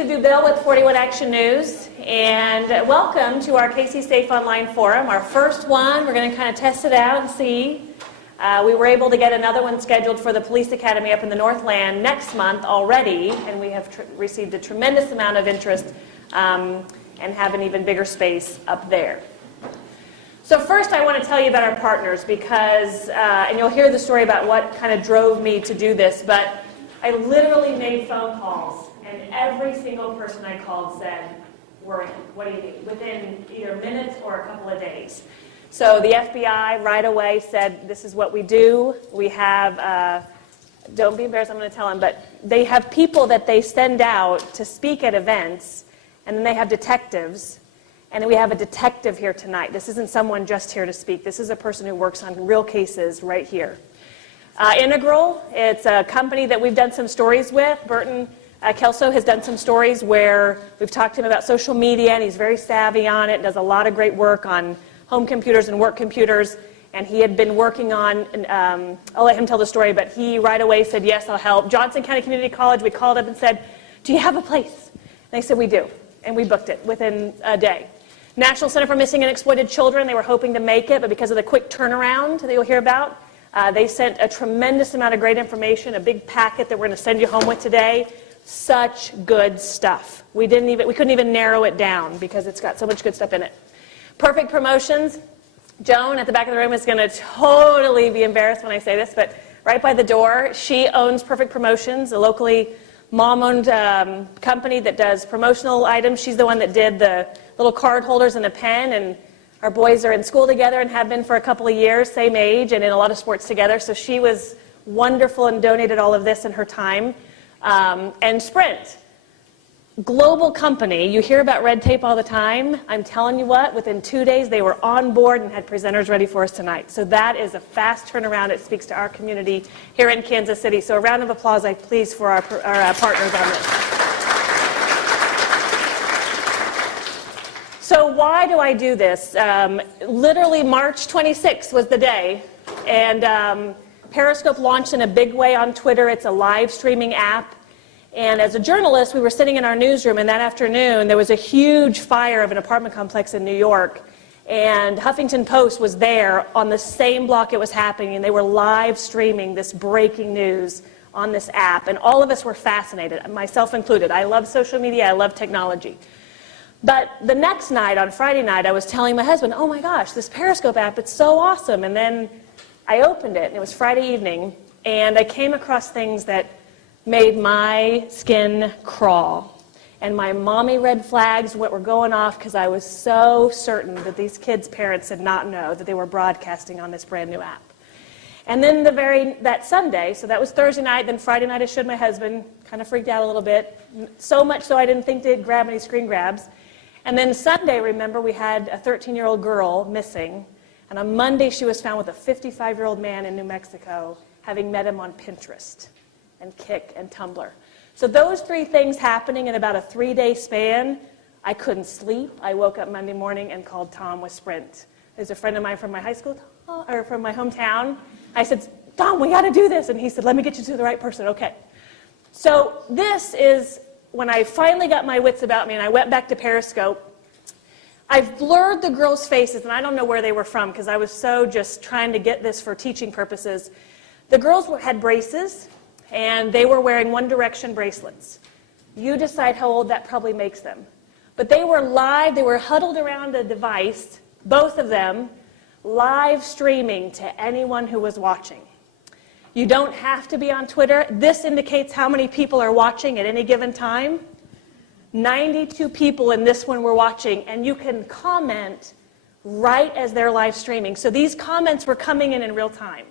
Sue Bill with 41 Action News, and welcome to our KC Safe Online Forum, our first one. We're going to kind of test it out and see. We were able to get another one scheduled for the Police Academy up in the Northland next month already, and we have received a tremendous amount of interest and have an even bigger space up there. So first I want to tell you about our partners because, and you'll hear the story about what kind of drove me to do this, but I literally made phone calls. And every single person I called said, we're in. What do you need? Within either minutes or a couple of days. So the FBI right away said, this is what we do. We have, don't be embarrassed, I'm going to tell them, but they have people that they send out to speak at events, and then they have detectives. And we have a detective here tonight. This isn't someone just here to speak. This is a person who works on real cases right here. Integral, it's a company that we've done some stories with. Burton Kelso has done some stories where we've talked to him about social media, and he's very savvy on it, does a lot of great work on home computers and work computers, and he had been working on, I'll let him tell the story, but he right away said, yes, I'll help. Johnson County Community College, we called up and said, do you have a place? And they said, we do, and we booked it within a day. National Center for Missing and Exploited Children, they were hoping to make it, but because of the quick turnaround that you'll hear about, they sent a tremendous amount of great information, a big packet that we're going to send you home with today. Such good stuff. We couldn't even narrow it down because it's got so much good stuff in it. Perfect Promotions. Joan at the back of the room is going to totally be embarrassed when I say this, but right by the door, she owns Perfect Promotions, a locally mom-owned company that does promotional items. She's the one that did the little card holders and a pen, and our boys are in school together and have been for a couple of years, same age, and in a lot of sports together. So she was wonderful and donated all of this in her time. And Sprint, global company. You hear about red tape all the time. I'm telling you what, within 2 days they were on board and had presenters ready for us tonight. So that is a fast turnaround. It speaks to our community here in Kansas City. So a round of applause, I please, for our partners on this. So why do I do this? Literally March 26th was the day, and Periscope launched in a big way on Twitter. It's a live streaming app. And as a journalist, we were sitting in our newsroom, and that afternoon there was a huge fire of an apartment complex in New York. And Huffington Post was there on the same block it was happening, and they were live streaming this breaking news on this app. And all of us were fascinated, myself included. I love social media. I love technology. But the next night, on Friday night, I was telling my husband, oh my gosh, this Periscope app, it's so awesome. And then I opened it, and it was Friday evening, and I came across things that made my skin crawl. And my mommy red flags were going off because I was so certain that these kids' parents did not know that they were broadcasting on this brand new app. And then that Sunday, so that was Thursday night, then Friday night I showed my husband, kind of freaked out a little bit, so much so I didn't think they'd grab any screen grabs. And then Sunday, remember, we had a 13-year-old girl missing. And on Monday, she was found with a 55-year-old man in New Mexico, having met him on Pinterest and Kik and Tumblr. So those three things happening in about a 3-day span, I couldn't sleep. I woke up Monday morning and called Tom with Sprint. There's a friend of mine from my high school, or from my hometown. I said, Tom, we got to do this. And he said, let me get you to the right person. Okay. So this is when I finally got my wits about me and I went back to Periscope. I've blurred the girls' faces, and I don't know where they were from because I was so just trying to get this for teaching purposes. The girls had braces, and they were wearing One Direction bracelets. You decide how old that probably makes them. But they were live, they were huddled around a device, both of them, live streaming to anyone who was watching. You don't have to be on Twitter. This indicates how many people are watching at any given time. 92 people in this one were watching, and you can comment right as they're live streaming. So these comments were coming in real time.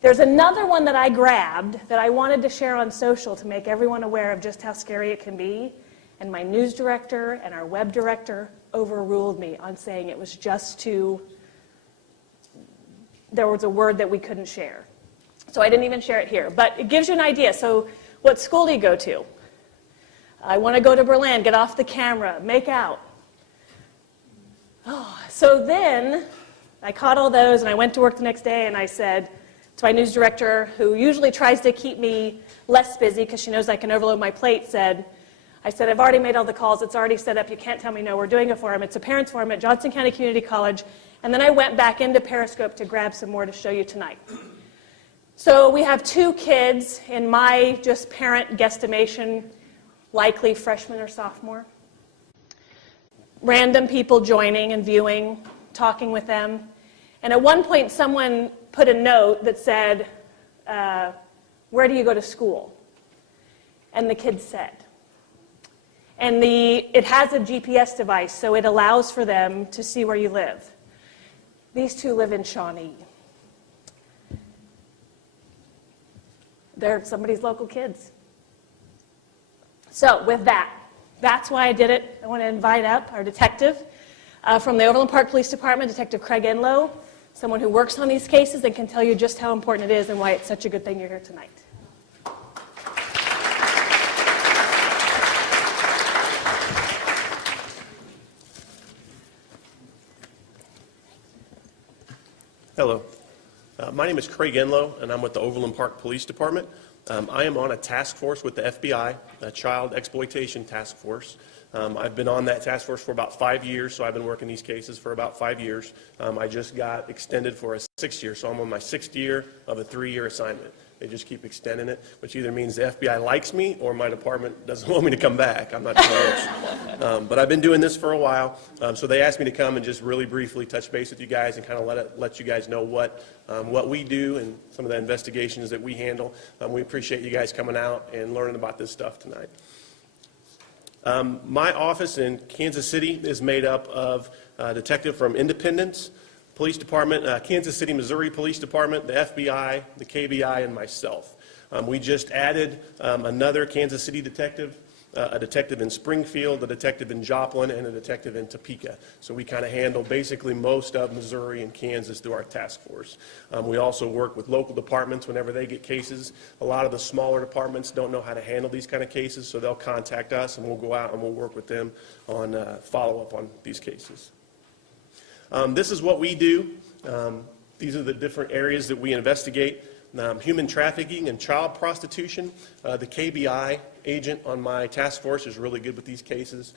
There's another one that I grabbed that I wanted to share on social to make everyone aware of just how scary it can be, and my news director and our web director overruled me on saying it was just too, there was a word that we couldn't share. So I didn't even share it here, but it gives you an idea. So what school do you go to? I want to go to Berlin, get off the camera, make out. Oh, so then I caught all those, and I went to work the next day, and I said to my news director, who usually tries to keep me less busy because she knows I can overload my plate, said, I said, I've already made all the calls. It's already set up. You can't tell me no. We're doing a forum. It's a parents' forum at Johnson County Community College. And then I went back into Periscope to grab some more to show you tonight. So we have 2 kids in my just parent guesstimation, likely freshman or sophomore. Random people joining and viewing, talking with them. And at one point, someone put a note that said, where do you go to school? And the kid said. And it has a GPS device, so it allows for them to see where you live. These 2 live in Shawnee. They're somebody's local kids. So with that, that's why I did it. I want to invite up our detective from the Overland Park Police Department, Detective Craig Enlow, someone who works on these cases and can tell you just how important it is and why it's such a good thing you're here tonight. Hello. My name is Craig Enlow, and I'm with the Overland Park Police Department. I am on a task force with the FBI, a Child Exploitation Task Force. I've been on that task force for about 5 years, so I've been working these cases for about 5 years. I just got extended for a 6th year, so I'm on my 6th year of a 3-year assignment. They just keep extending it, which either means the FBI likes me or my department doesn't want me to come back. I'm not sure which. But I've been doing this for a while, so they asked me to come and just really briefly touch base with you guys and kind of let you guys know what we do and some of the investigations that we handle. We appreciate you guys coming out and learning about this stuff tonight. My office in Kansas City is made up of a detective from Independence Police Department, Kansas City, Missouri Police Department, the FBI, the KBI, and myself. We just added another Kansas City detective, a detective in Springfield, a detective in Joplin, and a detective in Topeka. So we kind of handle basically most of Missouri and Kansas through our task force. We also work with local departments whenever they get cases. A lot of the smaller departments don't know how to handle these kind of cases, so they'll contact us and we'll go out and we'll work with them on follow-up on these cases. This is what we do. These are the different areas that we investigate. Human trafficking and child prostitution. The KBI agent on my task force is really good with these cases.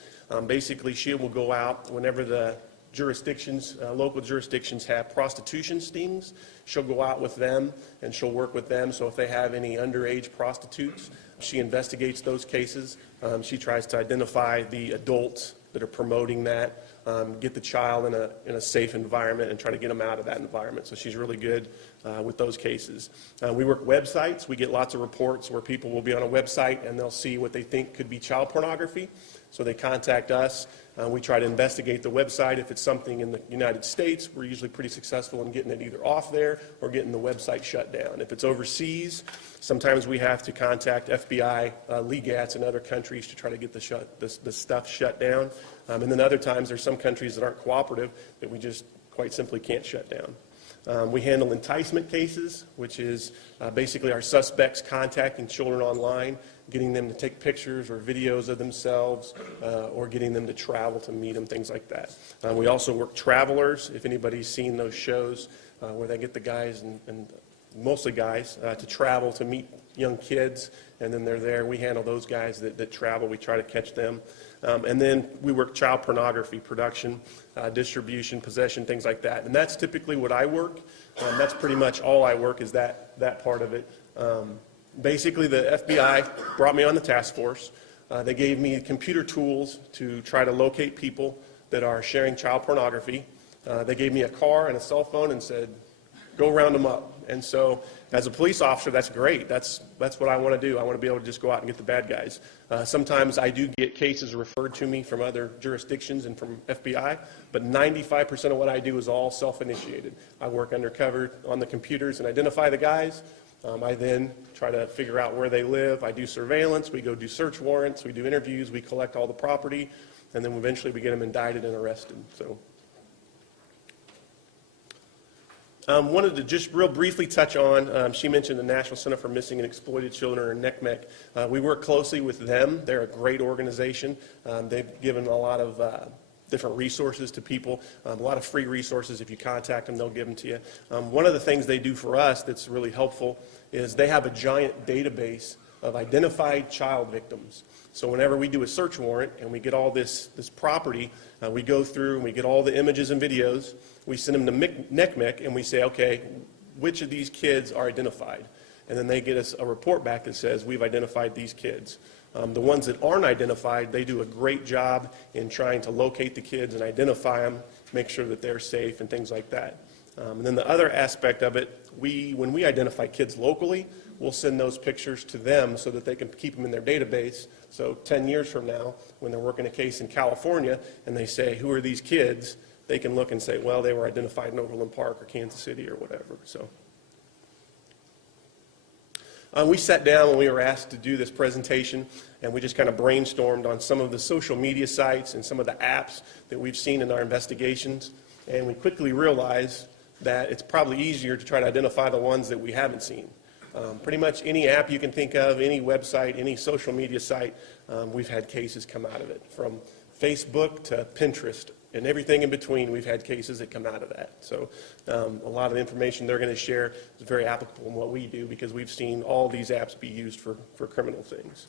Basically, she will go out whenever the jurisdictions, local jurisdictions have prostitution stings. She'll go out with them and she'll work with them. So if they have any underage prostitutes, she investigates those cases. She tries to identify the adults that are promoting that, get the child in a safe environment and try to get them out of that environment. So she's really good with those cases. We work websites. We get lots of reports where people will be on a website and they'll see what they think could be child pornography. So they contact us. We try to investigate the website. If it's something in the United States, we're usually pretty successful in getting it either off there or getting the website shut down. If it's overseas, sometimes we have to contact FBI legats in other countries to try to get the stuff shut down. And then other times there's some countries that aren't cooperative that we just quite simply can't shut down. We handle enticement cases, which is basically our suspects contacting children online, getting them to take pictures or videos of themselves, or getting them to travel to meet them, things like that. We also work travelers, if anybody's seen those shows where they get the guys, and mostly guys, to travel to meet young kids, and then they're there. We handle those guys that travel. We try to catch them. And then we work child pornography production, distribution, possession, things like that. And that's typically what I work. That's pretty much all I work is that part of it. Basically, the FBI brought me on the task force. They gave me computer tools to try to locate people that are sharing child pornography. They gave me a car and a cell phone and said, go round them up. And so as a police officer, that's great. That's what I want to do. I want to be able to just go out and get the bad guys. Sometimes I do get cases referred to me from other jurisdictions and from FBI, but 95% of what I do is all self-initiated. I work undercover on the computers and identify the guys. I then try to figure out where they live. I do surveillance. We go do search warrants. We do interviews. We collect all the property. And then eventually we get them indicted and arrested. So. Wanted to just real briefly touch on, she mentioned the National Center for Missing and Exploited Children, or NCMEC. We work closely with them. They're a great organization. They've given a lot of different resources to people, a lot of free resources. If you contact them, they'll give them to you. One of the things they do for us that's really helpful is they have a giant database of identified child victims. So whenever we do a search warrant and we get all this property, we go through and we get all the images and videos, we send them to NCMEC and we say, okay, which of these kids are identified? And then they get us a report back that says we've identified these kids. The ones that aren't identified, they do a great job in trying to locate the kids and identify them, make sure that they're safe and things like that. And then the other aspect of it, when we identify kids locally, we'll send those pictures to them so that they can keep them in their database. So 10 years from now, when they're working a case in California and they say, who are these kids? They can look and say, well, they were identified in Overland Park or Kansas City or whatever. So we sat down when we were asked to do this presentation, and we just kind of brainstormed on some of the social media sites and some of the apps that we've seen in our investigations. And we quickly realized that it's probably easier to try to identify the ones that we haven't seen. Pretty much any app you can think of, any website, any social media site, we've had cases come out of it. From Facebook to Pinterest and everything in between, we've had cases that come out of that. So a lot of the information they're going to share is very applicable in what we do because we've seen all these apps be used for criminal things.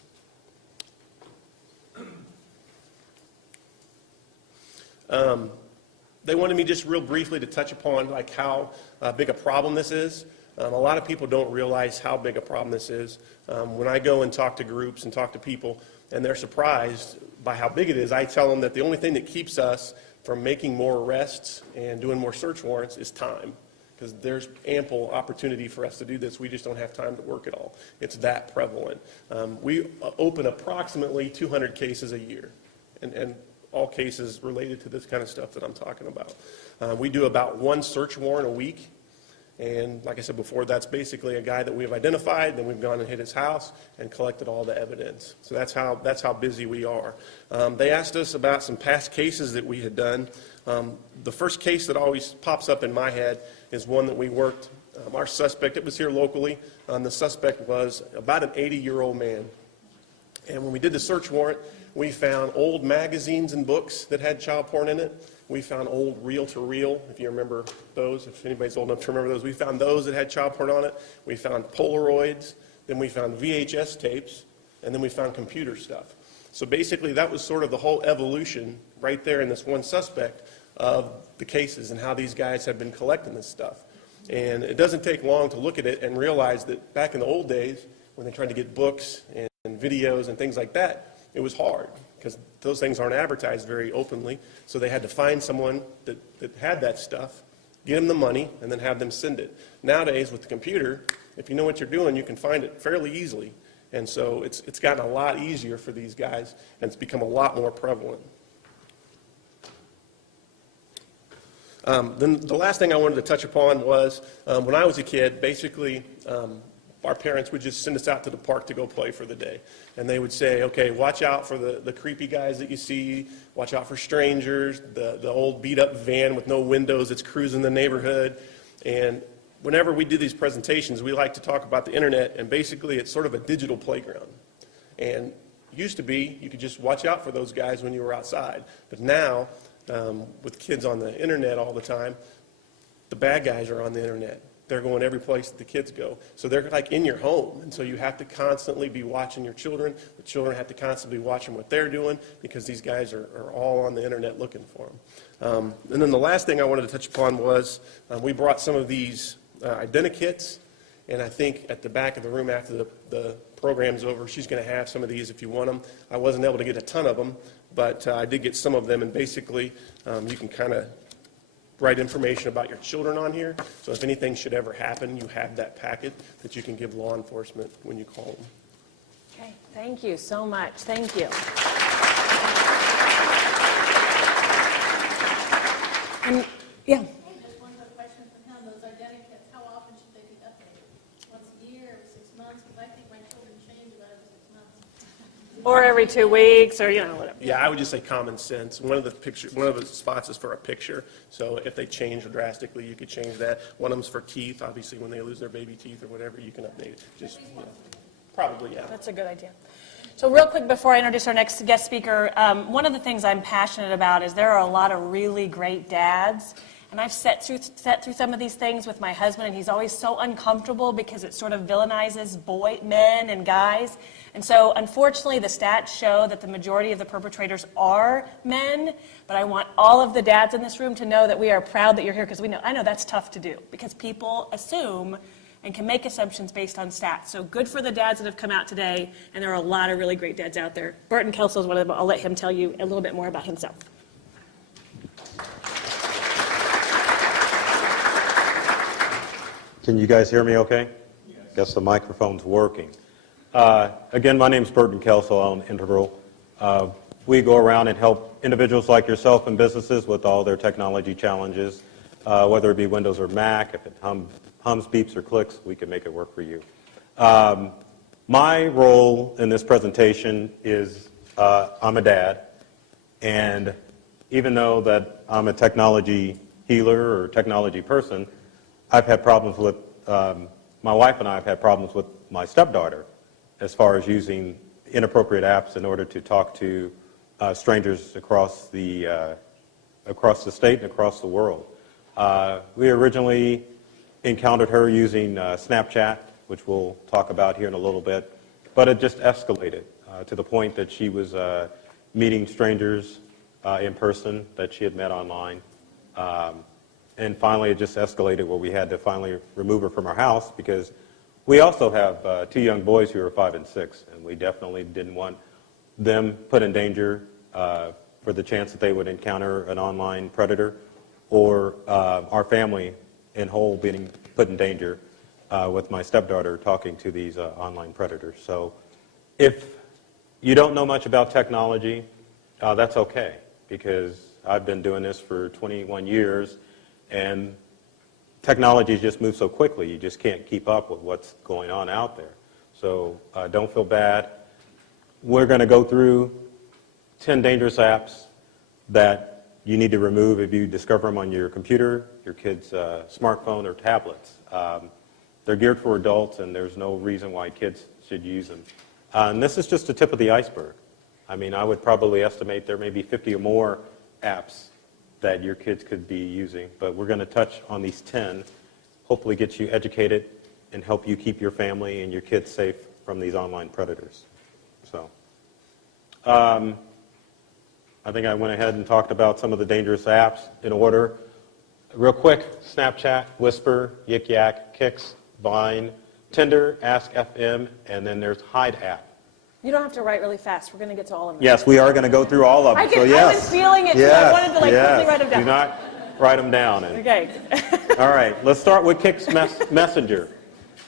They wanted me just real briefly to touch upon like how big a problem this is. A lot of people don't realize how big a problem this is. When I go and talk to groups and talk to people and they're surprised by how big it is, I tell them that the only thing that keeps us from making more arrests and doing more search warrants is time, because there's ample opportunity for us to do this. We just don't have time to work it all. It's that prevalent. We open approximately 200 cases a year, and all cases related to this kind of stuff that I'm talking about. We do about one search warrant a week. And like I said before, that's basically a guy that we've identified, then we've gone and hit his house and collected all the evidence. So that's how busy we are. They asked us about some past cases that we had done. The first case that always pops up in my head is one that we worked. Our suspect, it was here locally. The suspect was about an 80-year-old man. And when we did the search warrant, we found old magazines and books that had child porn in it. We found old reel-to-reel, if you remember those, if anybody's old enough to remember those. We found those that had child porn on it. We found Polaroids. Then we found VHS tapes. And then we found computer stuff. So basically, that was sort of the whole evolution right there in this one suspect of the cases and how these guys have been collecting this stuff. And it doesn't take long to look at it and realize that back in the old days, when they tried to get books and videos and things like that, it was hard because those things aren't advertised very openly. So they had to find someone that had that stuff, get them the money, and then have them send it. Nowadays, with the computer, if you know what you're doing, you can find it fairly easily. And so it's gotten a lot easier for these guys, and it's become a lot more prevalent. Then the last thing I wanted to touch upon was when I was a kid, basically, our parents would just send us out to the park to go play for the day. And they would say, okay, watch out for the creepy guys that you see, watch out for strangers, the old beat-up van with no windows that's cruising the neighborhood. And whenever we do these presentations, we like to talk about the internet, and basically it's sort of a digital playground. And it used to be you could just watch out for those guys when you were outside. But now, with kids on the internet all the time, the bad guys are on the internet. They're going every place that the kids go. So they're like in your home. And so you have to constantly be watching your children. The children have to constantly be watching what they're doing because these guys are all on the internet looking for them. And then the last thing I wanted to touch upon was we brought some of these identikits. And I think at the back of the room after the program's over, she's going to have some of these if you want them. I wasn't able to get a ton of them, but I did get some of them. And basically, you can kind of write information about your children on here. So if anything should ever happen, you have that packet that you can give law enforcement when you call them. Okay, thank you so much. Thank you. And yeah. Just one quick question from him. Those identikits, how often should they be updated? Once a year, every 6 months? Because I think my children change about every 6 months. Or every 2 weeks, or whatever. Yeah, I would just say common sense. One of the spots is for a picture. So if they change drastically, you could change that. One of them's for teeth. Obviously, when they lose their baby teeth or whatever, you can update it. Just probably, yeah. That's a good idea. So real quick before I introduce our next guest speaker, one of the things I'm passionate about is there are a lot of really great dads And I've sat through some of these things with my husband, and he's always so uncomfortable because it sort of villainizes men and guys. And so, unfortunately, the stats show that the majority of the perpetrators are men. But I want all of the dads in this room to know that we are proud that you're here, because I know that's tough to do, because people assume and can make assumptions based on stats. So good for the dads that have come out today, and there are a lot of really great dads out there. Burton Kelso is one of them. I'll let him tell you a little bit more about himself. Can you guys hear me okay? Yes. Guess the microphone's working. Again, my name's Burton Kelso. I'm Integral. We go around and help individuals like yourself and businesses with all their technology challenges, whether it be Windows or Mac. If it hums, beeps, or clicks, we can make it work for you. My role in this presentation is I'm a dad, and even though that I'm a technology healer or technology person, I've had problems with, my wife and I have had problems with my stepdaughter as far as using inappropriate apps in order to talk to strangers across the state and across the world. We originally encountered her using Snapchat, which we'll talk about here in a little bit, but it just escalated to the point that she was meeting strangers in person that she had met online. And finally, it just escalated where we had to finally remove her from our house, because we also have 2 young boys who are 5 and 6, and we definitely didn't want them put in danger for the chance that they would encounter an online predator, or our family in whole being put in danger with my stepdaughter talking to these online predators. So if you don't know much about technology, that's okay, because I've been doing this for 21 years, and technology just moves so quickly, you just can't keep up with what's going on out there. So don't feel bad. We're going to go through 10 dangerous apps that you need to remove if you discover them on your computer, your kid's smartphone, or tablets. They're geared for adults, and there's no reason why kids should use them. And this is just the tip of the iceberg. I mean, I would probably estimate there may be 50 or more apps that your kids could be using, but we're going to touch on these 10, hopefully get you educated and help you keep your family and your kids safe from these online predators. So, I think I went ahead and talked about some of the dangerous apps in order. Real quick, Snapchat, Whisper, Yik Yak, Kix, Vine, Tinder, Ask FM, and then there's Hide app. You don't have to write really fast. We're going to get to all of them. Yes, we are going to go through all of them. I was feeling it, too. I wanted to quickly write them down. Do not write them down. Okay. All right, let's start with Kix Messenger.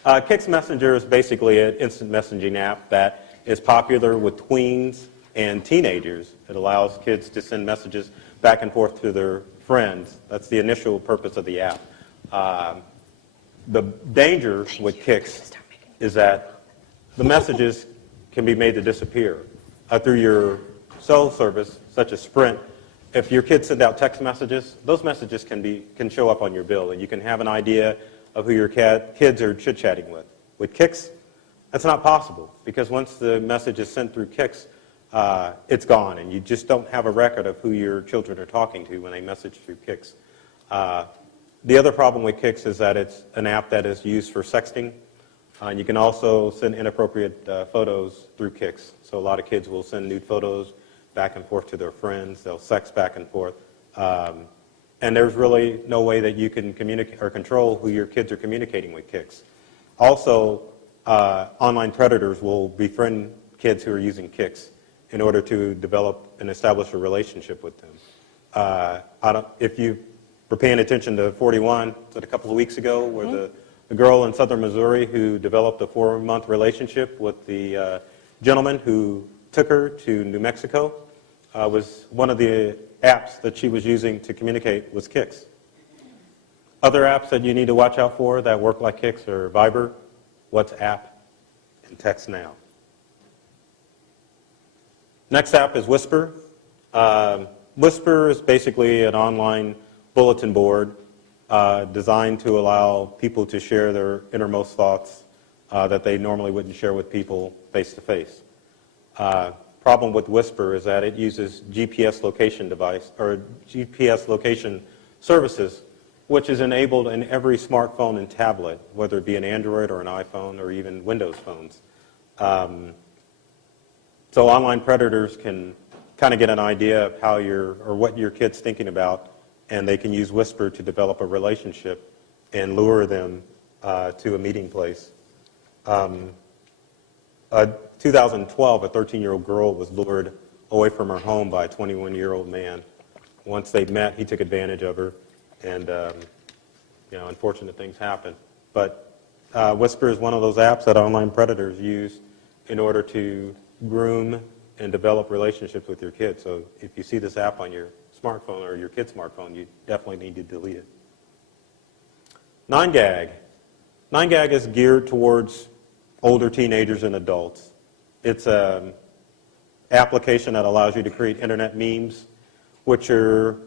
Kix Messenger is basically an instant messaging app that is popular with tweens and teenagers. It allows kids to send messages back and forth to their friends. That's the initial purpose of the app. The danger with Kix is that the messages can be made to disappear through your cell service, such as Sprint. If your kids send out text messages, those messages can show up on your bill, and you can have an idea of who your kids are chit-chatting with. With Kix, that's not possible, because once the message is sent through Kix, it's gone, and you just don't have a record of who your children are talking to when they message through Kix. The other problem with Kix is that it's an app that is used for sexting. And you can also send inappropriate photos through Kix. So a lot of kids will send nude photos back and forth to their friends. They'll sext back and forth. And there's really no way that you can communicate or control who your kids are communicating with Kix. Also, online predators will befriend kids who are using Kix in order to develop and establish a relationship with them. If you were paying attention to 41, a couple of weeks ago, where the girl in southern Missouri who developed a 4-month relationship with the gentleman who took her to New Mexico, was one of the apps that she was using to communicate was Kix. Other apps that you need to watch out for that work like Kix are Viber, WhatsApp, and Text Now. Next app is Whisper. Whisper is basically an online bulletin board designed to allow people to share their innermost thoughts that they normally wouldn't share with people face-to-face. Problem with Whisper is that it uses GPS location services which is enabled in every smartphone and tablet, whether it be an Android or an iPhone or even Windows phones. So online predators can kind of get an idea of how or what your kid's thinking about, and they can use Whisper to develop a relationship and lure them to a meeting place. 2012, a 13-year-old girl was lured away from her home by a 21-year-old man. Once they met, he took advantage of her, and unfortunate things happen. But Whisper is one of those apps that online predators use in order to groom and develop relationships with your kids. So if you see this app on your smartphone or your kid's smartphone, you definitely need to delete it. 9gag. 9gag is geared towards older teenagers and adults. It's an application that allows you to create internet memes, which are,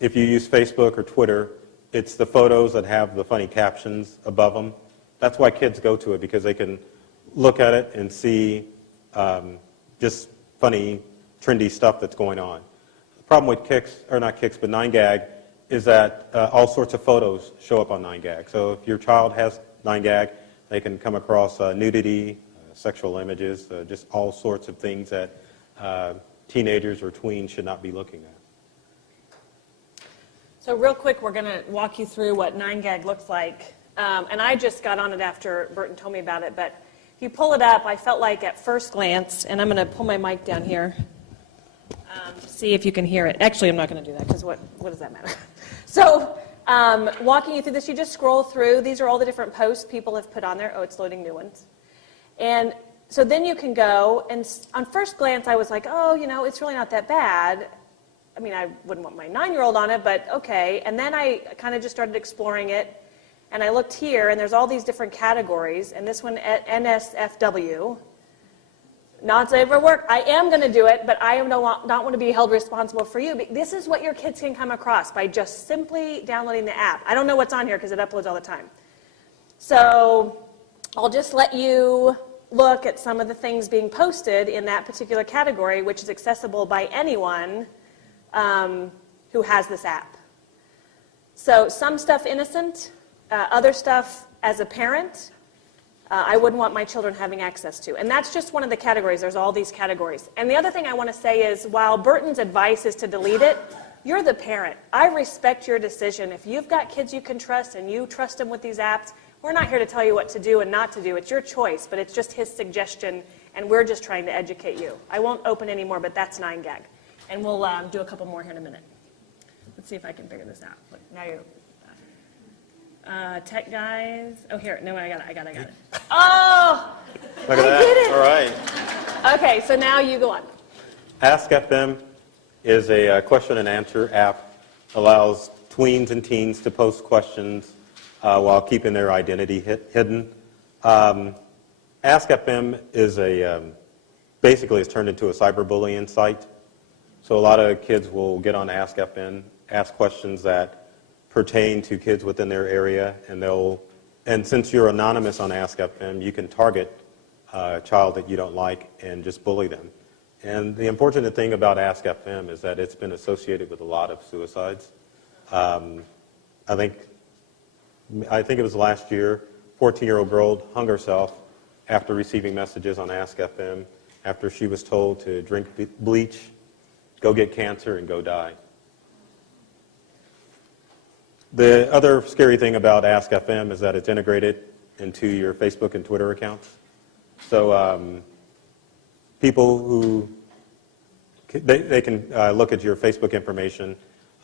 if you use Facebook or Twitter, it's the photos that have the funny captions above them. That's why kids go to it, because they can look at it and see just funny, trendy stuff that's going on. The problem with not Kicks, but 9gag is that all sorts of photos show up on 9gag. So if your child has 9gag, they can come across nudity, sexual images, just all sorts of things that teenagers or tweens should not be looking at. So real quick, we're going to walk you through what 9gag looks like. And I just got on it after Burton told me about it, but if you pull it up, I felt like at first glance, and I'm going to pull my mic down here to see if you can hear it. Actually, I'm not going to do that, because what does that matter? So walking you through this, you just scroll through. These are all the different posts people have put on there. Oh, it's loading new ones. And so then you can go, and on first glance, I was like, oh, it's really not that bad. I mean, I wouldn't want my 9-year-old on it, but okay. And then I kind of just started exploring it. And I looked here, and there's all these different categories. And this one, NSFW, not safe for work. I am going to do it, but I don't want to be held responsible for you. This is what your kids can come across by just simply downloading the app. I don't know what's on here because it uploads all the time. So I'll just let you look at some of the things being posted in that particular category, which is accessible by anyone who has this app. So some stuff innocent, other stuff as a parent, I wouldn't want my children having access to. And that's just one of the categories. There's all these categories. And the other thing I want to say is, while Burton's advice is to delete it, you're the parent. I respect your decision. If you've got kids you can trust and you trust them with these apps, we're not here to tell you what to do and not to do. It's your choice, but it's just his suggestion, and we're just trying to educate you. I won't open any more, but that's 9gag. And we'll do a couple more here in a minute. Let's see if I can figure this out. Look, now you're... tech guys. Oh, here. No, I got it. Oh! Look at that. I did it. All right. Okay, so now you go on. Ask FM is a question and answer app. Allows tweens and teens to post questions while keeping their identity hidden. Ask FM is basically it's turned into a cyberbullying site. So a lot of kids will get on Ask FM, ask questions that pertain to kids within their area, and since you're anonymous on Ask FM, you can target a child that you don't like and just bully them. And the unfortunate thing about Ask FM is that it's been associated with a lot of suicides. I think it was last year, 14-year-old girl hung herself after receiving messages on Ask FM after she was told to drink bleach, go get cancer, and go die. The other scary thing about Ask FM is that it's integrated into your Facebook and Twitter accounts. So people who, they can look at your Facebook information,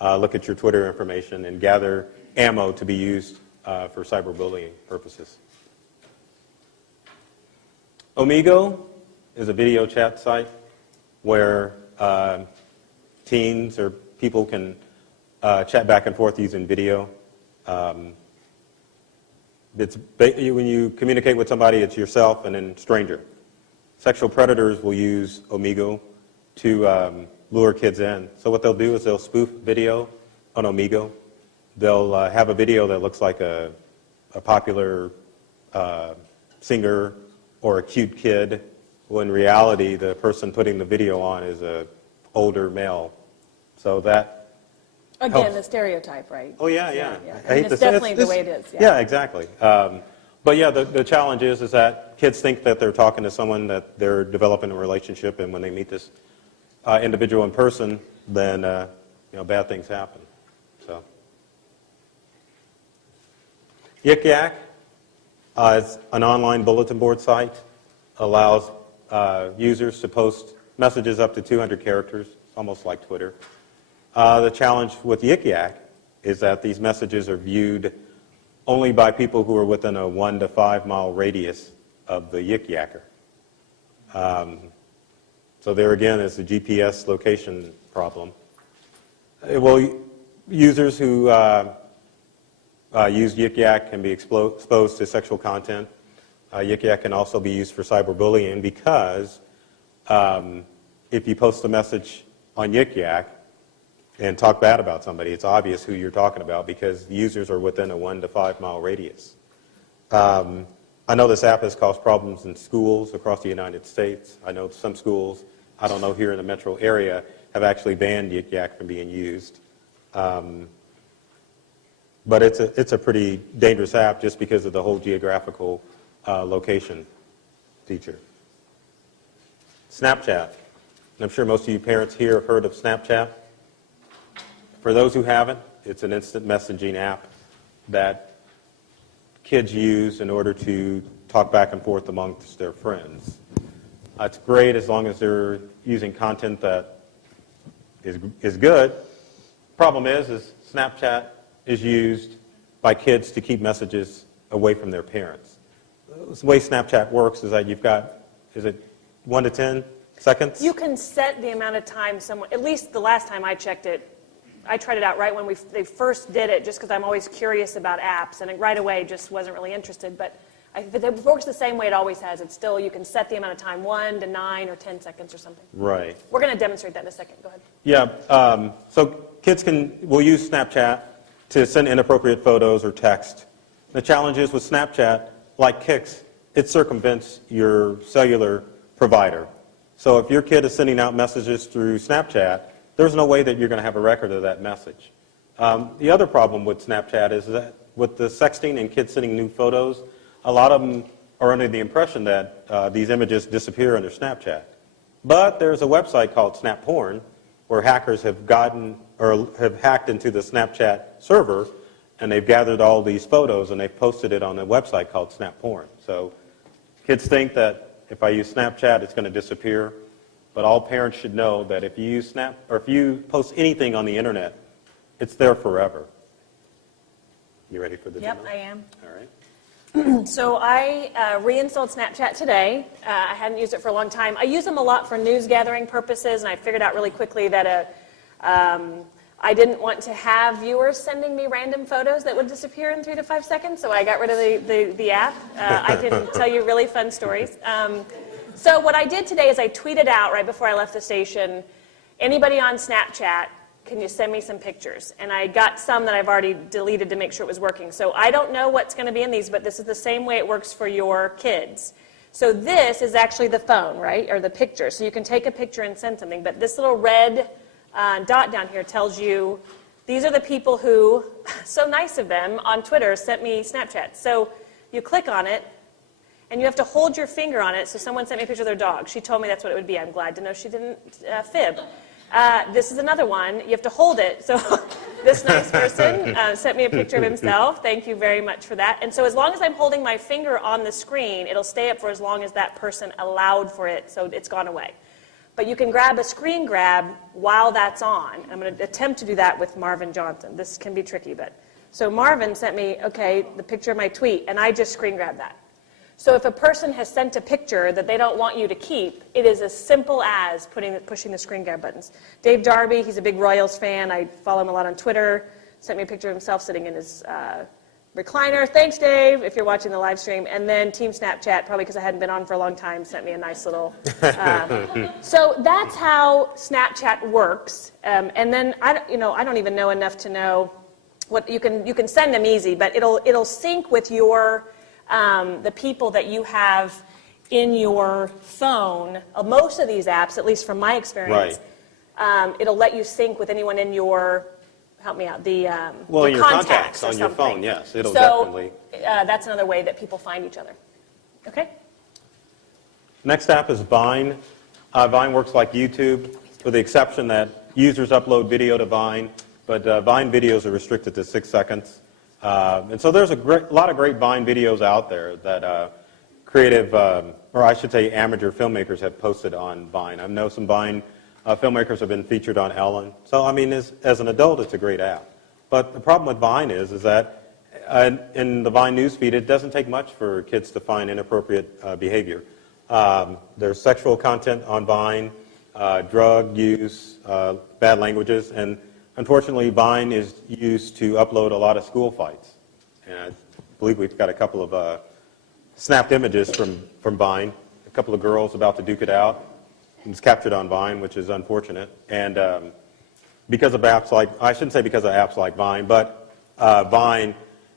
look at your Twitter information, and gather ammo to be used for cyberbullying purposes. Omigo is a video chat site where teens or people can chat back and forth using video. When you communicate with somebody, it's yourself and then stranger. Sexual predators will use Omigo to lure kids in. So what they'll do is they'll spoof video on Omigo. They'll have a video that looks like a popular singer or a cute kid, when in reality the person putting the video on is an older male. So that Again, helps. the stereotype, right? Oh, yeah, yeah. I mean, it's definitely the way it is. Yeah, exactly. But yeah, the challenge is that kids think that they're talking to someone, that they're developing a relationship, and when they meet this individual in person, then bad things happen. So, Yik Yak is an online bulletin board site. Allows users to post messages up to 200 characters, almost like Twitter. The challenge with Yik Yak is that these messages are viewed only by people who are within a 1 to 5 mile radius of the Yik Yacker. So there again is the GPS location problem. Well, users who use Yik Yak can be exposed to sexual content. Yik Yak can also be used for cyberbullying because if you post a message on Yik Yak and talk bad about somebody, it's obvious who you're talking about because the users are within a 1 to 5 mile radius. I know this app has caused problems in schools across the United States. I know some schools, I don't know, here in the metro area, have actually banned Yik Yak from being used. But it's a pretty dangerous app just because of the whole geographical location feature. Snapchat. I'm sure most of you parents here have heard of Snapchat. For those who haven't, it's an instant messaging app that kids use in order to talk back and forth amongst their friends. It's great as long as they're using content that is good. Problem is Snapchat is used by kids to keep messages away from their parents. The way Snapchat works is that you've got, is it 1 to 10 seconds? You can set the amount of time someone, at least the last time I checked it, I tried it out right when they first did it just because I'm always curious about apps, and right away just wasn't really interested. But it works the same way it always has. It's still, you can set the amount of time, 1 to 9 or 10 seconds or something. Right. We're going to demonstrate that in a second. Go ahead. Yeah, so kids will use Snapchat to send inappropriate photos or text. The challenge is with Snapchat, like Kix, it circumvents your cellular provider. So if your kid is sending out messages through Snapchat, there's no way that you're going to have a record of that message. The other problem with Snapchat is that with the sexting and kids sending new photos, a lot of them are under the impression that these images disappear under Snapchat. But there's a website called Snap Porn where hackers have hacked into the Snapchat server, and they've gathered all these photos and they've posted it on a website called Snap Porn. So kids think that if I use Snapchat, it's going to disappear. But all parents should know that if you use if you post anything on the internet, it's there forever. You ready for the demo? Yep, I am. All right. So I reinstalled Snapchat today. I hadn't used it for a long time. I use them a lot for news gathering purposes, and I figured out really quickly that I didn't want to have viewers sending me random photos that would disappear in 3 to 5 seconds, so I got rid of the app. I can tell you really fun stories. So what I did today is I tweeted out right before I left the station, anybody on Snapchat, can you send me some pictures? And I got some that I've already deleted to make sure it was working. So I don't know what's going to be in these, but this is the same way it works for your kids. So this is actually the phone, right, or the picture. So you can take a picture and send something, but this little red dot down here tells you these are the people who, so nice of them, on Twitter sent me Snapchat. So you click on it, and you have to hold your finger on it. So someone sent me a picture of their dog. She told me that's what it would be. I'm glad to know she didn't fib. This is another one. You have to hold it. So this nice person sent me a picture of himself. Thank you very much for that. And so as long as I'm holding my finger on the screen, it'll stay up for as long as that person allowed for it, so it's gone away. But you can grab a screen grab while that's on. I'm going to attempt to do that with Marvin Johnson. This can be tricky, but so Marvin sent me, okay, the picture of my tweet, and I just screen grabbed that. So if a person has sent a picture that they don't want you to keep, it is as simple as pushing the screen grab buttons. Dave Darby, he's a big Royals fan. I follow him a lot on Twitter. Sent me a picture of himself sitting in his recliner. Thanks, Dave, if you're watching the live stream. And then Team Snapchat, probably because I hadn't been on for a long time, sent me a nice little... So that's how Snapchat works. And then, I don't even know enough to know what you can send them easy, but it'll sync with your... the people that you have in your phone. Most of these apps, at least from my experience, Right. It'll let you sync with anyone in your help me out, Well, the in your contacts or on your something. phone, yes, it'll so, definitely. that's another way that people find each other. Okay? Next app is Vine. Vine works like YouTube, with the exception that users upload video to Vine, but Vine videos are restricted to 6 seconds. And so there's a lot of great Vine videos out there that creative, or I should say amateur filmmakers have posted on Vine. I know some Vine filmmakers have been featured on Ellen. So, I mean, as an adult, it's a great app. But the problem with Vine is that in the Vine newsfeed, it doesn't take much for kids to find inappropriate behavior. There's sexual content on Vine, drug use, bad languages, and unfortunately, Vine is used to upload a lot of school fights. And I believe we've got a couple of snapped images from Vine, a couple of girls about to duke it out. It's captured on Vine, which is unfortunate. And because of apps like, I shouldn't say because of apps like Vine, but Vine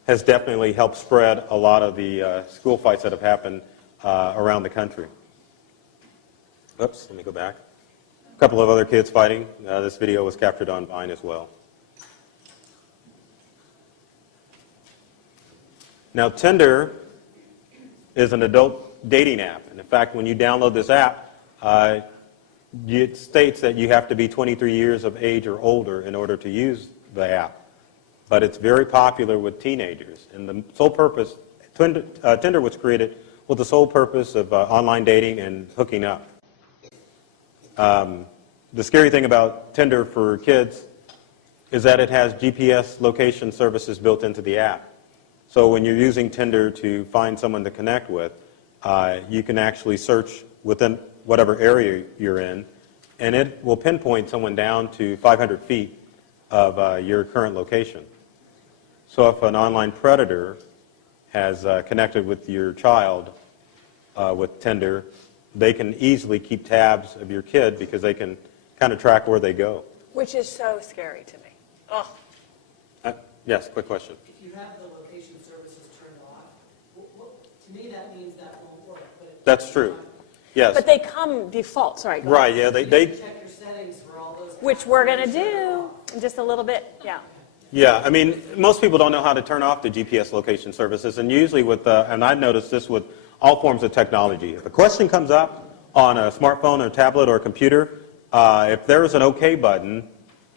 has definitely helped spread a lot of the school fights that have happened around the country. Oops, let me go back. A couple of other kids fighting. This video was captured on Vine as well. Now, Tinder is an adult dating app. And in fact, when you download this app, it states that you have to be 23 years of age or older in order to use the app. But it's very popular with teenagers. And the sole purpose, Tinder was created with the sole purpose of online dating and hooking up. The scary thing about Tinder for kids is that it has GPS location services built into the app. So when you're using Tinder to find someone to connect with, you can actually search within whatever area you're in, and it will pinpoint someone down to 500 feet of your current location. So if an online predator has connected with your child with Tinder, they can easily keep tabs of your kid because they can kind of track where they go. Which is so scary to me. Oh. Yes, quick question. If you have the location services turned off, to me that means that won't work. But That's true. Yes. But they come default. Sorry. Go Right, yeah, you they can check your settings for all those. Which we're going to do in just a little bit. Yeah. Yeah, I mean, most people don't know how to turn off the GPS location services, and usually with, and I've noticed this with all forms of technology. If a question comes up on a smartphone or tablet or computer, if there's an OK button,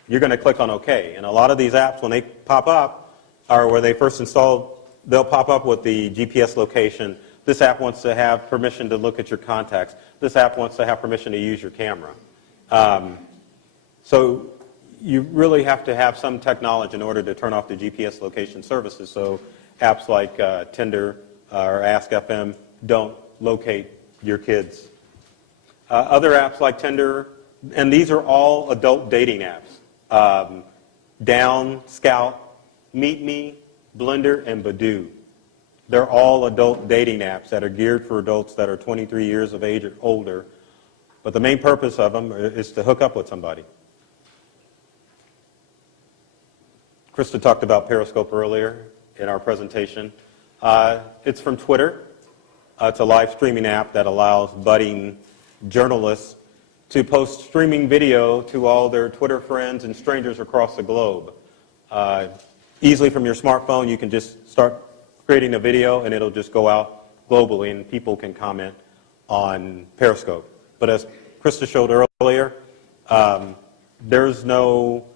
you're going to click on OK. And a lot of these apps, when they pop up, or where they first installed, they'll pop up with the GPS location. This app wants to have permission to look at your contacts. This app wants to have permission to use your camera. So you really have to have some technology in order to turn off the GPS location services. So apps like Tinder or Ask.fm don't locate your kids. Other apps like Tinder, and these are all adult dating apps. Down, Scout, Meet Me, Blender, and Badoo. They're all adult dating apps that are geared for adults that are 23 years of age or older. But the main purpose of them is to hook up with somebody. Krista talked about Periscope earlier in our presentation. It's from Twitter. It's a live streaming app that allows budding journalists to post streaming video to all their Twitter friends and strangers across the globe. Easily from your smartphone, you can just start creating a video and it'll just go out globally and people can comment on Periscope. But as Krista showed earlier, there's no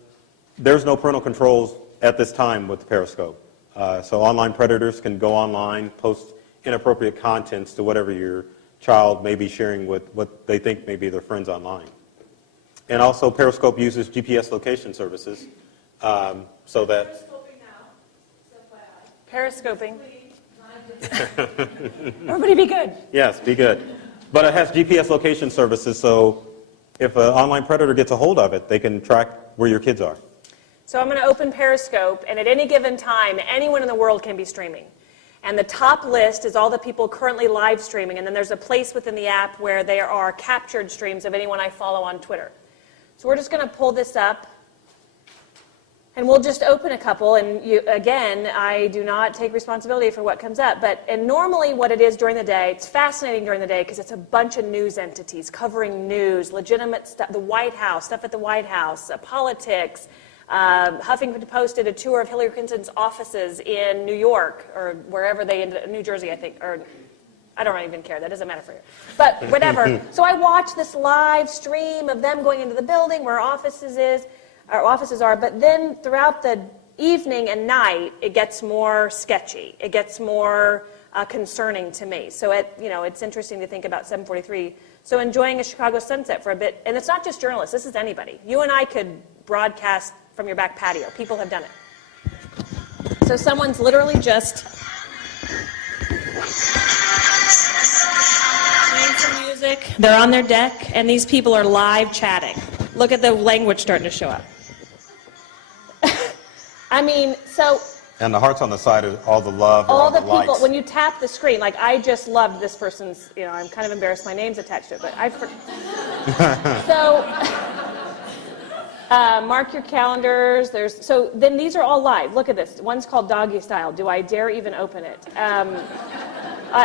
parental controls at this time with Periscope. So online predators can go online, post inappropriate contents to whatever your child may be sharing with what they think may be their friends online. And also Periscope uses GPS location services so that... Periscoping. Everybody be good. Yes, be good. But it has GPS location services, so if an online predator gets a hold of it, they can track where your kids are. So I'm going to open Periscope, and at any given time, anyone in the world can be streaming. And the top list is all the people currently live streaming, and then there's a place within the app where there are captured streams of anyone I follow on Twitter. So we're just going to pull this up, and we'll just open a couple, and again, I do not take responsibility for what comes up, and normally what it is during the day, it's fascinating during the day because it's a bunch of news entities covering news, legitimate stuff, the White House, stuff at the White House, politics, Huffington Post did a tour of Hillary Clinton's offices in New York, or wherever they ended, New Jersey, I think, or I don't even care. That doesn't matter for you. But whatever. So I watched this live stream of them going into the building where our offices are. But then throughout the evening and night, it gets more sketchy. It gets more concerning to me. So it's interesting to think about 743. So enjoying a Chicago sunset for a bit, and it's not just journalists. This is anybody. You and I could broadcast from your back patio. People have done it. So someone's literally just playing some music. They're on their deck, and these people are live chatting. Look at the language starting to show up. I mean, so... And the hearts on the side are all the love, all the the people, likes. when you tap the screen, like I just loved this person's, I'm kind of embarrassed my name's attached to it, but So, mark your calendars. So then these are all live. Look at this. One's called Doggy Style. Do I dare even open it?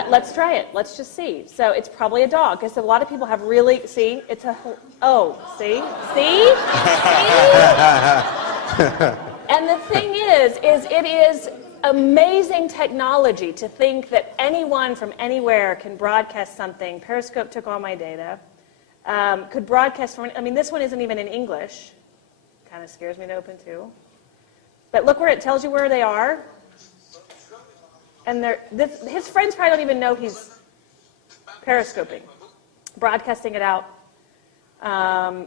Let's try it. Let's just see. So it's probably a dog, because a lot of people have see? See? And the thing is it is amazing technology to think that anyone from anywhere can broadcast something. Periscope took all my data. Could broadcast this one isn't even in English. Kind of scares me to open too. But look where it tells you where they are. And his friends probably don't even know he's periscoping. Broadcasting it out.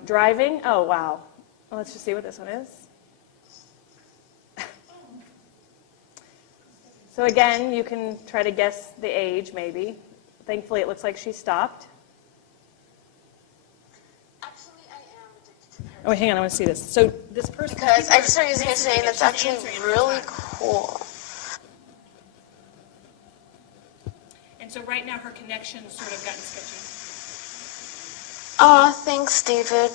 Driving. Oh, wow. Well, let's just see what this one is. So again, you can try to guess the age, maybe. Thankfully, it looks like she stopped. Actually, I am addicted to Periscope. Oh, wait, hang on, I want to see this. So this person... Because I just started using it today, and it's actually really cool. And so right now, her connection's sort of gotten sketchy. Aw, thanks, David.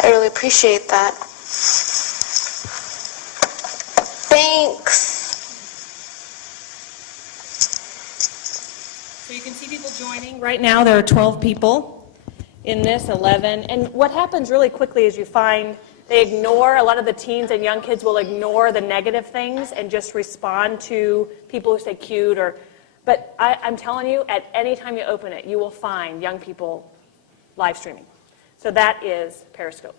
I really appreciate that. Thanks. So you can see people joining. Right now, there are 12 people in this, 11. And what happens really quickly is you find they ignore, a lot of the teens and young kids will ignore the negative things and just respond to people who say cute but I'm telling you, at any time you open it, you will find young people live streaming. So that is Periscope.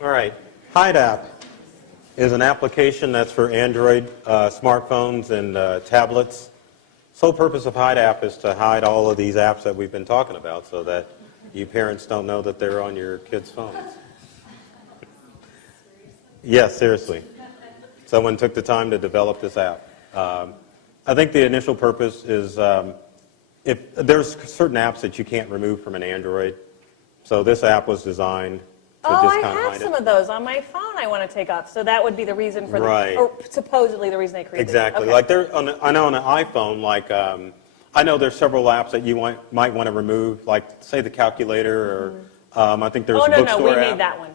All right. Hide app is an application that's for Android smartphones and tablets. Sole purpose of Hide app is to hide all of these apps that we've been talking about so that you parents don't know that they're on your kids' phones. Yes, seriously. Someone took the time to develop this app. I think the initial purpose is if there's certain apps that you can't remove from an Android. So this app was designed to just kind of hide it. I have some of those on my phone I want to take off. So that would be the reason for Right. or supposedly the reason they created Exactly. it. Okay. Like I know on an iPhone, I know there's several apps that you might want to remove, like say the calculator, or I think there's a bookstore we app. made that one.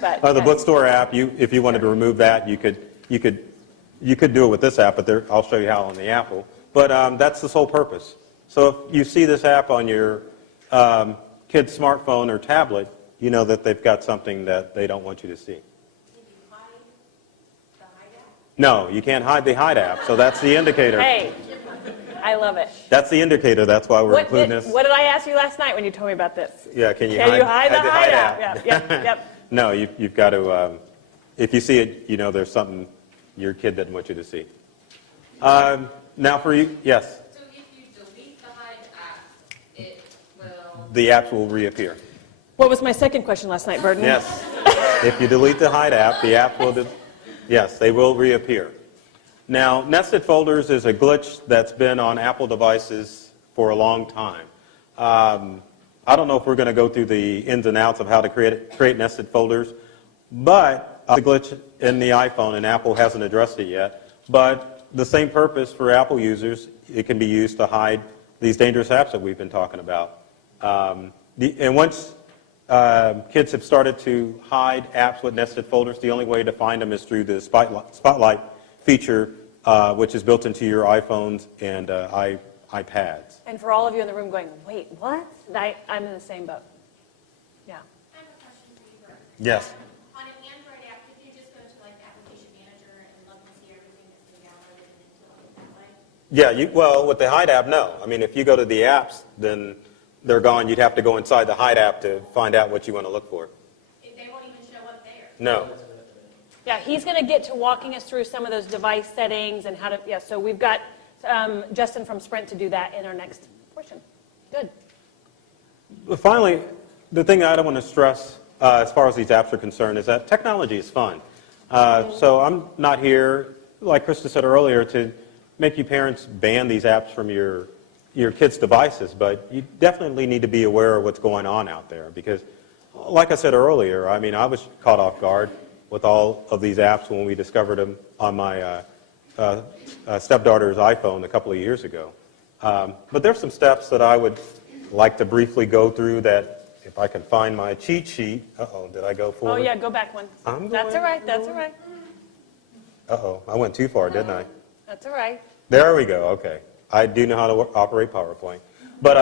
But, The bookstore app, if you wanted to remove that, you could do it with this app, but I'll show you how on the Apple. But that's the sole purpose. So if you see this app on your kid's smartphone or tablet, you know that they've got something that they don't want you to see. Can you hide the Hide app? No, you can't hide the Hide app, so that's the indicator. Hey, I love it. That's the indicator. That's why we're including this. What did I ask you last night when you told me about this? Yeah, can you hide the Hide app? Yeah, yep. No, you've got to, if you see it, you know there's something your kid didn't want you to see. Now for you, yes? So if you delete the Hide app, it will... The apps will reappear. What was my second question last night, Burton? Yes. If you delete the Hide app, the app will, yes, they will reappear. Now, nested folders is a glitch that's been on Apple devices for a long time. I don't know if we're going to go through the ins and outs of how to create nested folders, but the glitch in the iPhone, and Apple hasn't addressed it yet, but the same purpose for Apple users, it can be used to hide these dangerous apps that we've been talking about. And once kids have started to hide apps with nested folders, the only way to find them is through the Spotlight feature, which is built into your iPhones and iPads. And for all of you in the room going, wait, what? I'm in the same boat. Yeah. I have a question for you, Bert. Yes. On an Android app, could you just go to like the application manager and look and see everything that's been downloaded and into it that way? Yeah, well, with the Hide app, no. I mean, if you go to the apps, then they're gone. You'd have to go inside the Hide app to find out what you want to look for. They won't even show up there. No. Yeah, he's going to get to walking us through some of those device settings and how to, yeah, so we've got Justin from Sprint to do that in our next portion. Good. But finally, the thing I don't want to stress as far as these apps are concerned is that technology is fun. So I'm not here, like Krista said earlier, to make you parents ban these apps from your kids' devices, but you definitely need to be aware of what's going on out there because, like I said earlier, I mean, I was caught off guard with all of these apps when we discovered them on my stepdaughter's iPhone a couple of years ago. But there's some steps that I would like to briefly go through that if I can find my cheat sheet. Uh-oh, did I go forward? Oh, yeah, go back one. That's all right, that's all right. Uh-oh, I went too far, didn't I? That's all right. There we go, okay. I do know how to operate PowerPoint. But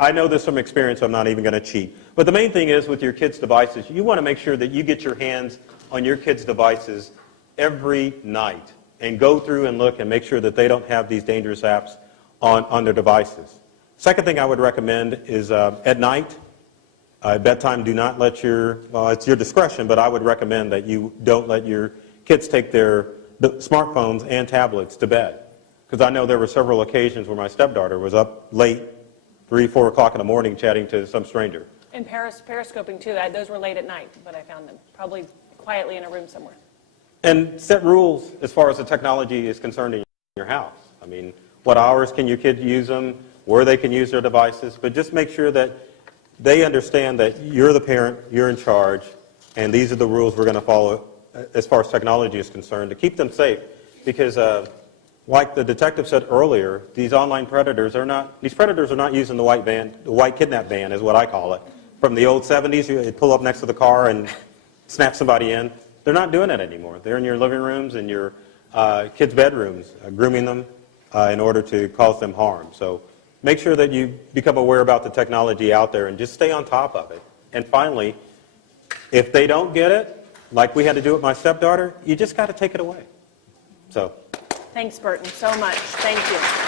I know this from experience, so I'm not even going to cheat. But the main thing is with your kids' devices, you want to make sure that you get your hands on your kids' devices every night and go through and look and make sure that they don't have these dangerous apps on their devices. Second thing I would recommend is at night, at bedtime, do not let well, it's your discretion, but I would recommend that you don't let your kids take their smartphones and tablets to bed. Because I know there were several occasions where my stepdaughter was up late, 3, 4 o'clock in the morning chatting to some stranger. And periscoping too, those were late at night, but I found them probably quietly in a room somewhere. And set rules as far as the technology is concerned in your house. I mean, what hours can your kids use them, where they can use their devices, but just make sure that they understand that you're the parent, you're in charge, and these are the rules we're going to follow as far as technology is concerned to keep them safe. Because like the detective said earlier, these online predators are not using the white kidnap van is what I call it. From the old 70s, you'd pull up next to the car and snap somebody in. They're not doing it anymore. They're in your living rooms and your kids' bedrooms, grooming them in order to cause them harm. So make sure that you become aware about the technology out there and just stay on top of it. And finally, if they don't get it, like we had to do with my stepdaughter, you just got to take it away. So. Thanks, Burton, so much. Thank you.